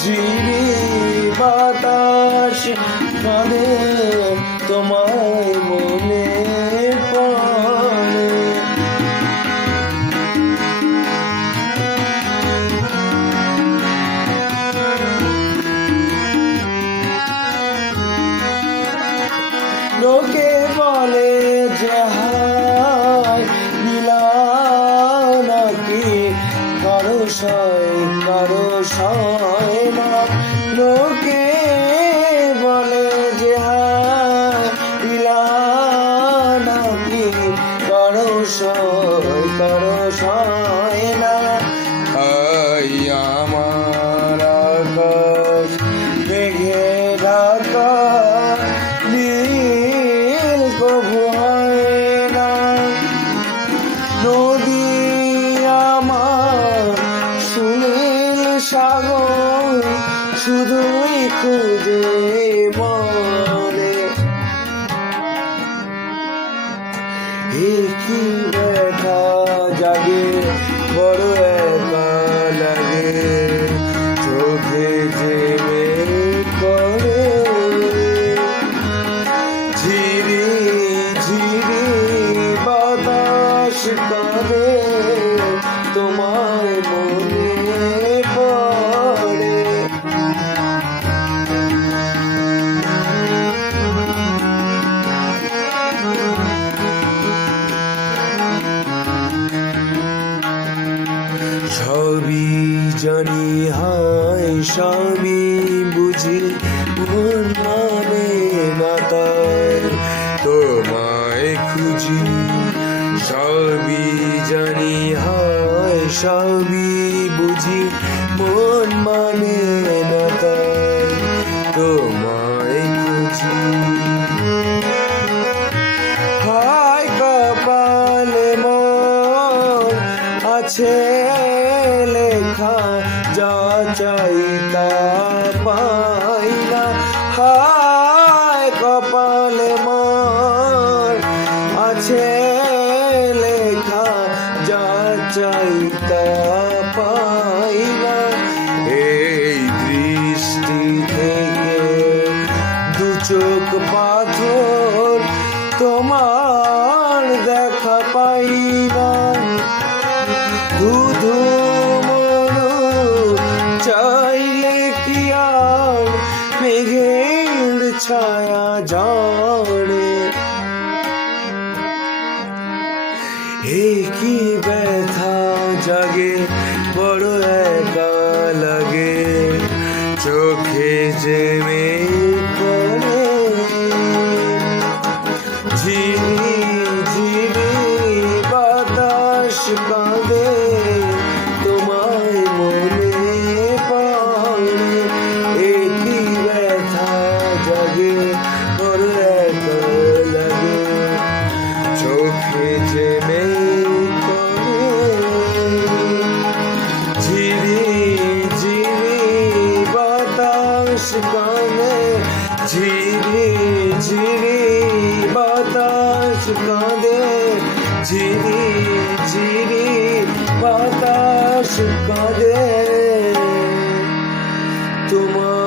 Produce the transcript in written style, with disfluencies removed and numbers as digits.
ঝিরি বাতাস কাঁদে তোমায় মনে পড়ে। লোকে বলে যে হায় নীলা নাকি কারো সয় না। লোকে বলে যে হায় নীলা নাকি কারো সয় না। হাই আমার আকাশ মেঘে ঢাকা নীল কবু হয় না। নদী আমার সুনীল সাগর শুধুই খুঁজে মরে। কি ব্যথা জাগে বড় একা লাগে চোখে যে করে। ঝিরি ঝিরি বাতাস কাঁদে তোমায় মনে পড়ে। সবই জানি হায় সবই বুঝি মন মানে না তাই তোমায় খুঁজি। সবই জানি হায় সবই বুঝি মন মানে না তাই তোমায় খুঁজি। হায় কপালে মোর আছে লেখা যা চাই তা পাই না। হায় কপালে মোর আছে লেখা যা চাই তা পাই না। এই দৃষ্টি থেকে দু চোখ পাথর তোমার দেখা পাই না। ধুধু মরু চাইলে কি আর মেঘের ছায়া ঝরে। কি ব্যথা জাগে বড় একা লাগে চোখে যে পড়ে। ঝিরি ঝিরি বাতাস কাঁদে তোমায় মনে পড়ে। কি ব্যথা জাগে বড় একা লাগে চোখে যে পড়ে। ঝিরি ঝিরি বাতাস কাঁদে ঝিরি ঝিরি বাতাস কাঁদে ঝিরি ঝিরি বাতাস কাঁদে তোমার